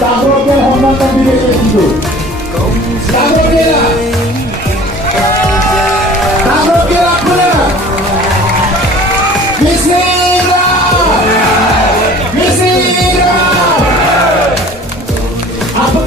Dagoke hormatan diri itu. Dagoke lah. Dagoke lah pula. Bismillah. Bismillah. Apa?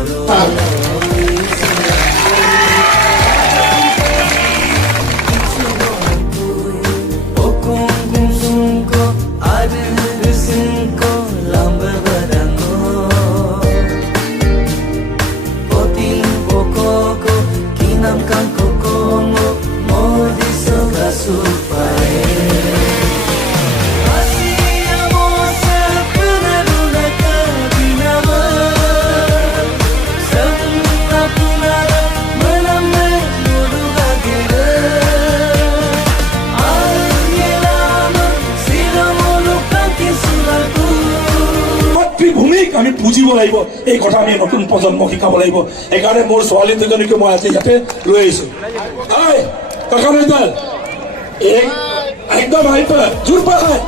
আমি বুজিব লাগিব এই কথা আমি নতুন প্ৰজন্মক শিকাব লাগিব একাৰণে মোৰ ছোৱালী দুজনীকে মই আজি ইয়াতে লৈ আহিছো আই কাকা মেডাল একদম হাইপাৰ জোৰ পায়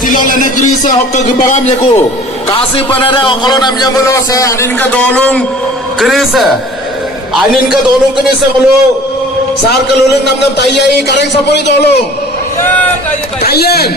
Sila negeri sa hokka gebagam yaku kasih panada kalau namanya bolo saya anin ka dolung kerisa anin ka dolung kerisa kalau sar ka lulung nam tayai kareng sapoi dolung tayen